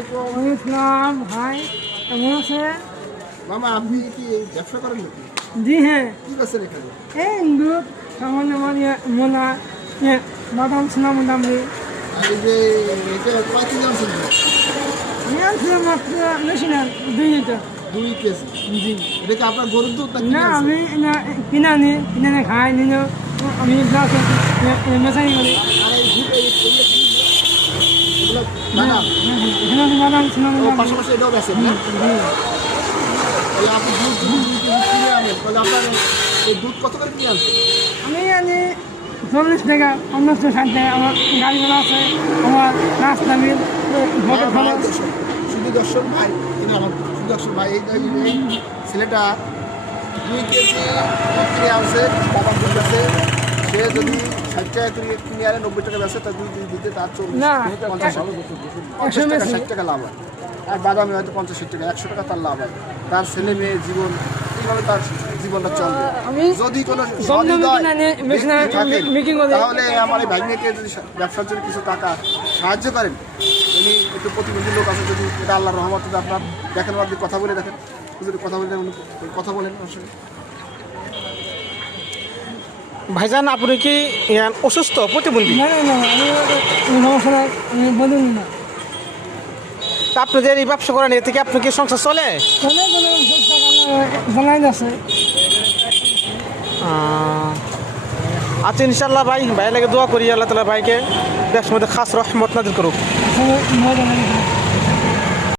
ইসলাম ভাই কেমন আছে? মামা আপনি কি এই ব্যবসা করেন নাকি? জি হ্যাঁ, কি বেচেন এখানে? এই দুধ সামান্য মোলা বাদাম ছিলাম মোটামুটি আর এই যে এটা কয় কেজি আনছেন? নিয়ে আসছিলাম মাত্র বেশি না 2 লিটার। 2 কেজি। জি এটা কি আপনার গরুর দুধ নাকি? না, আমি কিনে আনি, কিনে আনি খাই নিলেও আমি মেশাই করি। আর এই দুধ এগুলো বাদাম এখানে আমি বাদাম ছিলাম ও পাশাপাশি এটাও বেচেন না? এই আপনি দুধ যদি 2 কেজি কিনে আনেন তাহলে আপনার এই দুধ কত করে কিনে আনছেন? আমি আনি 40 টাকা, 50-60 টাকা। আমার গাড়ি ভাড়া আছে, আমার রাস্তা বিল, ভোটের খরচ। শুধু দর্শক ভাই কিনে আমার শুধু দর্শক ভাই এই ছেলেটা 2 কেজি দুধ কিনে আনছে, বাদাম দুধ আছে। সে যদি 60 টাকা করে কিনে আনে 90 টাকা বেচে তার 2 কেজি দিতে তার 40 না, 50 টাকা 60 টাকা লাভ হয়। আর বাদামে হয়তো 50-60 টাকা 100 টাকা তার লাভ হয়। তার ছেলে মেয়ে জীবন এইভাবে তার জীবনটা চলবে। আমি যদি কোনো জমজমে কিনে আনি, মেশিনে মেকিং করে। তাহলে আমার এই ভাগ্নিকে যদি ব্যবসার জন্য কিছু টাকা সাহায্য করেন, উনি একটু প্রতিবন্ধী লোক আছে, যদি এটা আল্লাহর রহমত যদি আপনার দেখেন, আপনি কথা বলে দেখেন, যদি কথা বলে কথা বলেন আসলে। ভাইজান আপনি কি অসুস্থ প্রতিবন্ধী? না না না, আমি সমস্যা নাই, আমি বলিনি না। তা আপনি যে এই ব্যবসা করেন এ থেকে আপনি কি সংসার চলে? চলে চলে জানাই যাচ্ছে। আচ্ছা ইনশাল্লাহ ভাই, ভাই লাগে দোয়া করি আল্লাহ তালা ভাইকে ব্যবসার মধ্যে খাস রহমত নাজিল করুক। আসলে মজা লাগে।